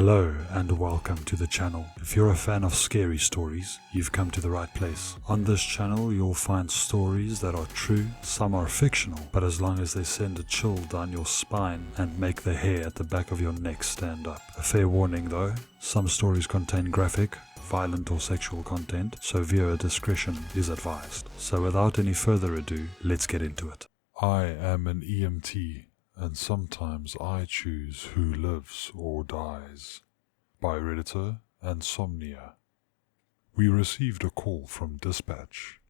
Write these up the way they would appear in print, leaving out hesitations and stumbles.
Hello and welcome to the channel. If you're a fan of scary stories, you've come to the right place. On this channel you'll find stories that are true, some are fictional, but as long as they send a chill down your spine and make the hair at the back of your neck stand up. A fair warning though, some stories contain graphic, violent or sexual content, so viewer discretion is advised. So without any further ado, let's get into it. I am an EMT. And sometimes I choose who lives or dies. By Redditor, Antsomniia. We received a call from dispatch.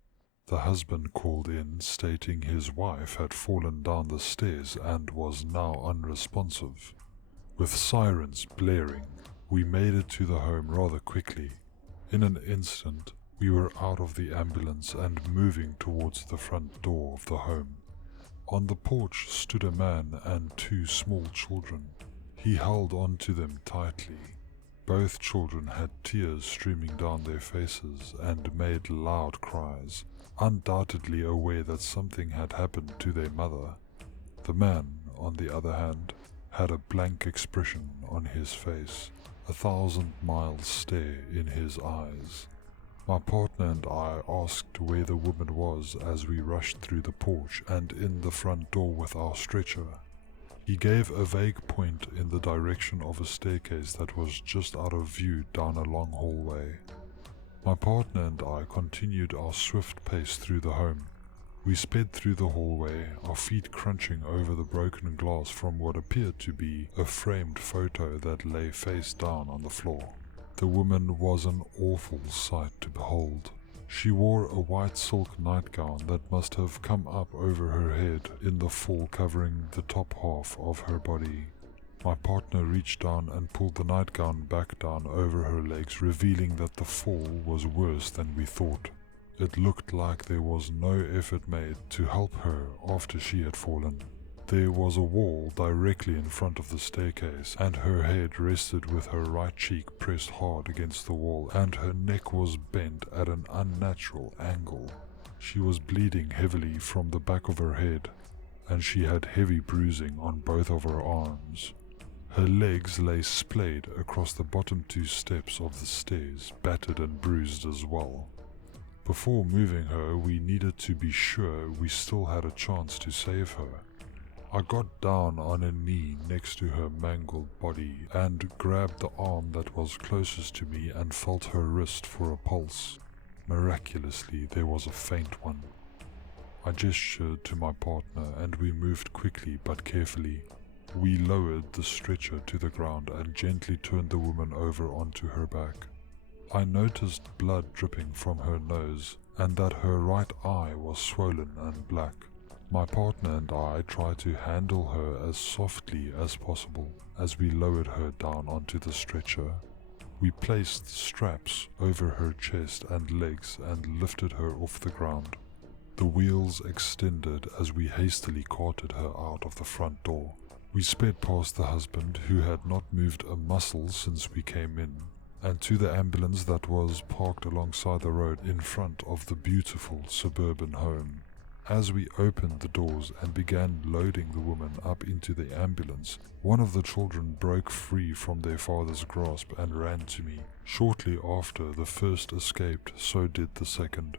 The husband called in stating his wife had fallen down the stairs and was now unresponsive. With sirens blaring, we made it to the home rather quickly. In an instant, we were out of the ambulance and moving towards the front door of the home. On the porch stood a man and two small children. He held on to them tightly. Both children had tears streaming down their faces and made loud cries, undoubtedly aware that something had happened to their mother. The man, on the other hand, had a blank expression on his face, 1,000-mile stare in his eyes. My partner and I asked where the woman was as we rushed through the porch and in the front door with our stretcher. He gave a vague point in the direction of a staircase that was just out of view down a long hallway. My partner and I continued our swift pace through the home. We sped through the hallway, our feet crunching over the broken glass from what appeared to be a framed photo that lay face down on the floor. The woman was an awful sight to behold. She wore a white silk nightgown that must have come up over her head in the fall, covering the top half of her body. My partner reached down and pulled the nightgown back down over her legs, revealing that the fall was worse than we thought. It looked like there was no effort made to help her after she had fallen. There was a wall directly in front of the staircase, and her head rested with her right cheek pressed hard against the wall, and her neck was bent at an unnatural angle. She was bleeding heavily from the back of her head, and she had heavy bruising on both of her arms. Her legs lay splayed across the bottom two steps of the stairs, battered and bruised as well. Before moving her, we needed to be sure we still had a chance to save her. I got down on a knee next to her mangled body and grabbed the arm that was closest to me and felt her wrist for a pulse. Miraculously, there was a faint one. I gestured to my partner and we moved quickly but carefully. We lowered the stretcher to the ground and gently turned the woman over onto her back. I noticed blood dripping from her nose and that her right eye was swollen and black. My partner and I tried to handle her as softly as possible as we lowered her down onto the stretcher. We placed straps over her chest and legs and lifted her off the ground. The wheels extended as we hastily carted her out of the front door. We sped past the husband, who had not moved a muscle since we came in, and to the ambulance that was parked alongside the road in front of the beautiful suburban home. As we opened the doors and began loading the woman up into the ambulance, one of the children broke free from their father's grasp and ran to me. Shortly after the first escaped, so did the second.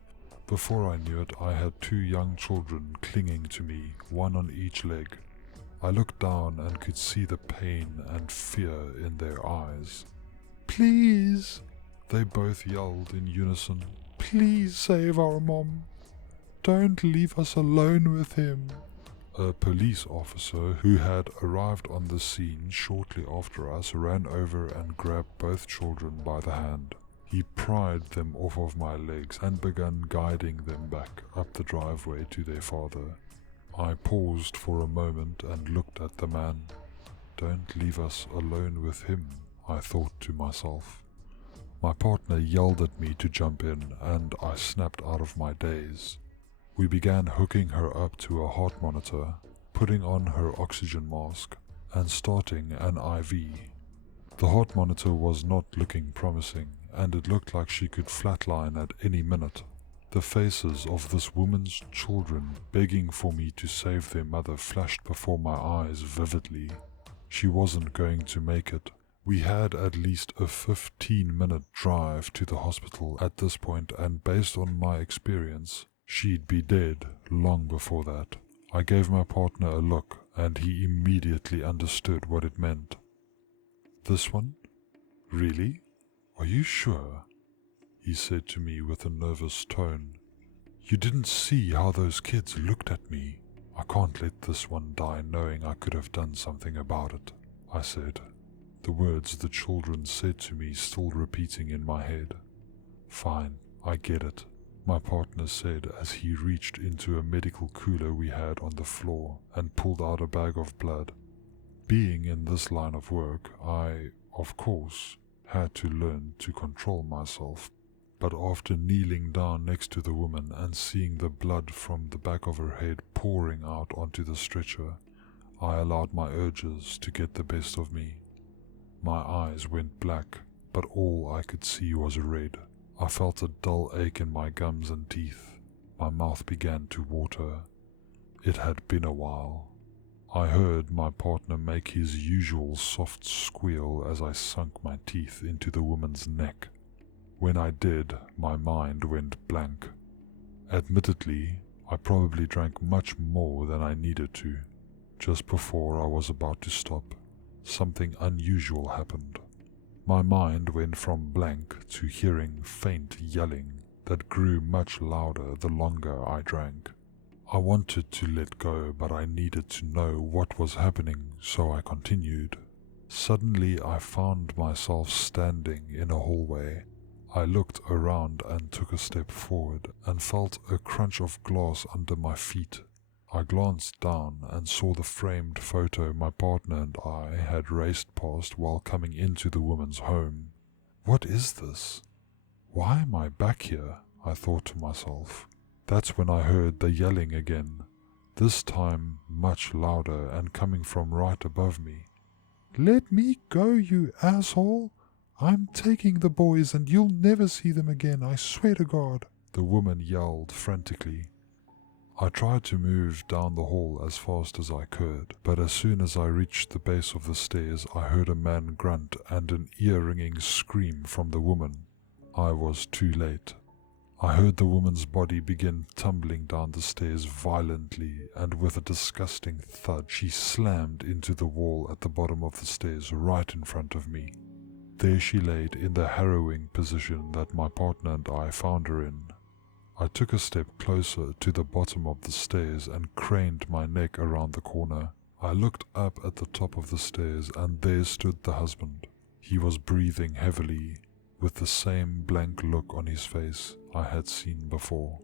Before I knew it, I had two young children clinging to me, one on each leg. I looked down and could see the pain and fear in their eyes. "Please!" they both yelled in unison. "Please save our mom. Don't leave us alone with him." A police officer who had arrived on the scene shortly after us ran over and grabbed both children by the hand. He pried them off of my legs and began guiding them back up the driveway to their father. I paused for a moment and looked at the man. "Don't leave us alone with him," I thought to myself. My partner yelled at me to jump in, and I snapped out of my daze. We began hooking her up to a heart monitor, putting on her oxygen mask, and starting an IV. The heart monitor was not looking promising, and it looked like she could flatline at any minute. The faces of this woman's children begging for me to save their mother flashed before my eyes vividly. She wasn't going to make it, We had at least a 15-minute drive to the hospital at this point, and based on my experience, she'd be dead long before that. I gave my partner a look, and he immediately understood what it meant. "This one? Really? Are you sure?" he said to me with a nervous tone. "You didn't see how those kids looked at me. I can't let this one die knowing I could have done something about it," I said, the words the children said to me still repeating in my head. "Fine, I get it," my partner said as he reached into a medical cooler we had on the floor and pulled out a bag of blood. Being in this line of work, I, of course, had to learn to control myself, but after kneeling down next to the woman and seeing the blood from the back of her head pouring out onto the stretcher, I allowed my urges to get the best of me. My eyes went black, but all I could see was red. I felt a dull ache in my gums and teeth. My mouth began to water. It had been a while. I heard my partner make his usual soft squeal as I sunk my teeth into the woman's neck. When I did, my mind went blank. Admittedly, I probably drank much more than I needed to. Just before I was about to stop, something unusual happened. My mind went from blank to hearing faint yelling that grew much louder the longer I drank. I wanted to let go, but I needed to know what was happening, so I continued. Suddenly I found myself standing in a hallway. I looked around and took a step forward and felt a crunch of glass under my feet. I glanced down and saw the framed photo my partner and I had raced past while coming into the woman's home. What is this? Why am I back here? I thought to myself. That's when I heard the yelling again, this time much louder and coming from right above me. "Let me go, you asshole! I'm taking the boys and you'll never see them again, I swear to God," the woman yelled frantically. I tried to move down the hall as fast as I could, but as soon as I reached the base of the stairs, I heard a man grunt and an ear-ringing scream from the woman. I was too late. I heard the woman's body begin tumbling down the stairs violently, and with a disgusting thud, she slammed into the wall at the bottom of the stairs right in front of me. There she laid in the harrowing position that my partner and I found her in. I took a step closer to the bottom of the stairs and craned my neck around the corner. I looked up at the top of the stairs, and there stood the husband. He was breathing heavily, with the same blank look on his face I had seen before.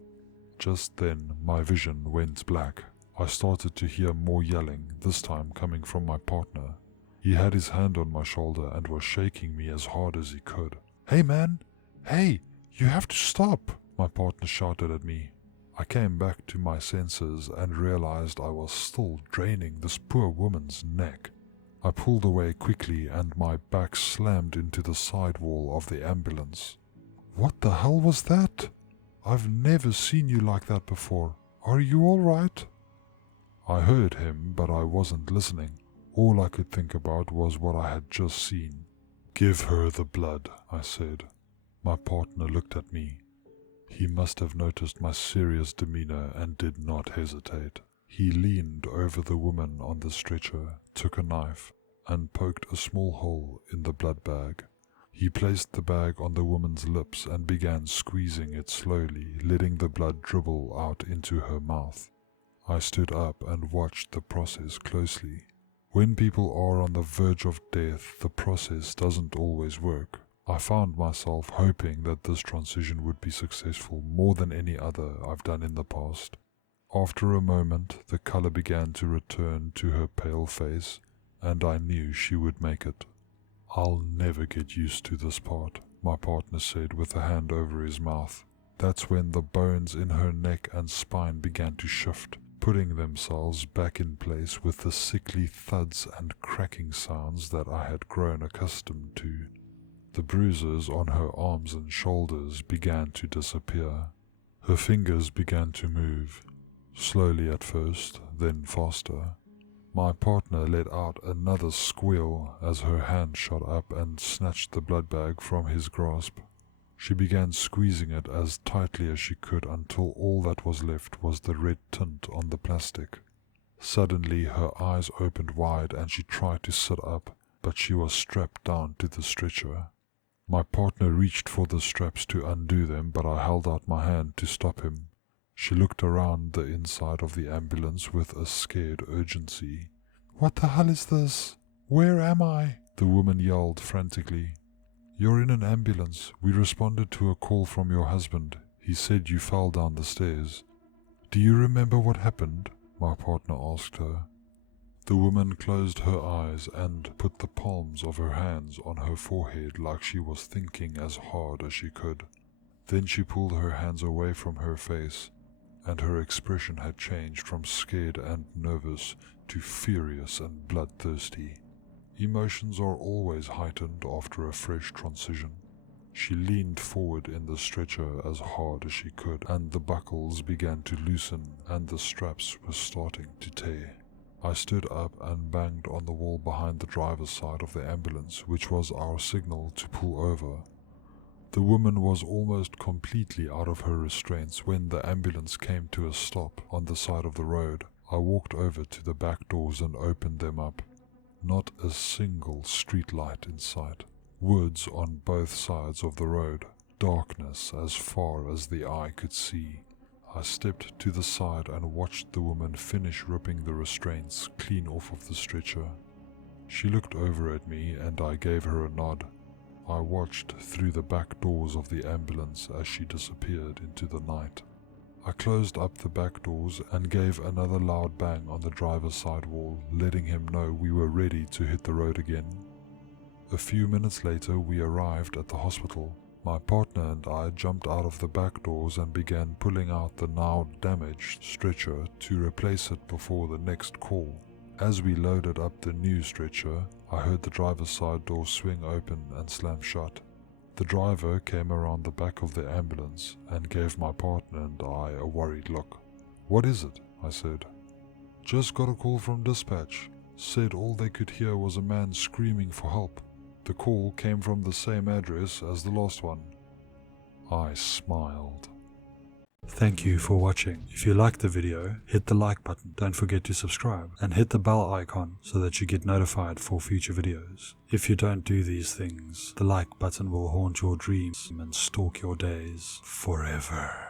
Just then my vision went black. I started to hear more yelling, this time coming from my partner. He had his hand on my shoulder and was shaking me as hard as he could. "Hey man! Hey! You have to stop!" my partner shouted at me. I came back to my senses and realized I was still draining this poor woman's neck. I pulled away quickly and my back slammed into the side wall of the ambulance. "What the hell was that? I've never seen you like that before. Are you all right?" I heard him, but I wasn't listening. All I could think about was what I had just seen. "Give her the blood," I said. My partner looked at me. He must have noticed my serious demeanor and did not hesitate. He leaned over the woman on the stretcher, took a knife, and poked a small hole in the blood bag. He placed the bag on the woman's lips and began squeezing it slowly, letting the blood dribble out into her mouth. I stood up and watched the process closely. When people are on the verge of death, the process doesn't always work. I found myself hoping that this transition would be successful more than any other I've done in the past. After a moment, the color began to return to her pale face, and I knew she would make it. "I'll never get used to this part," my partner said with a hand over his mouth. That's when the bones in her neck and spine began to shift, putting themselves back in place with the sickly thuds and cracking sounds that I had grown accustomed to. The bruises on her arms and shoulders began to disappear. Her fingers began to move, slowly at first, then faster. My partner let out another squeal as her hand shot up and snatched the blood bag from his grasp. She began squeezing it as tightly as she could until all that was left was the red tint on the plastic. Suddenly her eyes opened wide and she tried to sit up, but she was strapped down to the stretcher. My partner reached for the straps to undo them, but I held out my hand to stop him. She looked around the inside of the ambulance with a scared urgency. "What the hell is this? Where am I?" the woman yelled frantically. "You're in an ambulance. We responded to a call from your husband. He said you fell down the stairs." "Do you remember what happened?" my partner asked her. The woman closed her eyes and put the palms of her hands on her forehead like she was thinking as hard as she could. Then she pulled her hands away from her face, and her expression had changed from scared and nervous to furious and bloodthirsty. Emotions are always heightened after a fresh transition. She leaned forward in the stretcher as hard as she could, and the buckles began to loosen and the straps were starting to tear. I stood up and banged on the wall behind the driver's side of the ambulance, which was our signal to pull over. The woman was almost completely out of her restraints when the ambulance came to a stop on the side of the road. I walked over to the back doors and opened them up. Not a single street light in sight. Woods on both sides of the road. Darkness as far as the eye could see. I stepped to the side and watched the woman finish ripping the restraints clean off of the stretcher. She looked over at me and I gave her a nod. I watched through the back doors of the ambulance as she disappeared into the night. I closed up the back doors and gave another loud bang on the driver's side wall, letting him know we were ready to hit the road again. A few minutes later we arrived at the hospital. My partner and I jumped out of the back doors and began pulling out the now damaged stretcher to replace it before the next call. As we loaded up the new stretcher, I heard the driver's side door swing open and slam shut. The driver came around the back of the ambulance and gave my partner and I a worried look. "What is it?" I said. "Just got a call from dispatch. Said all they could hear was a man screaming for help. The call came from the same address as the last one." I smiled. Thank you for watching. If you liked the video, hit the like button, don't forget to subscribe, and hit the bell icon so that you get notified for future videos. If you don't do these things, the like button will haunt your dreams and stalk your days forever.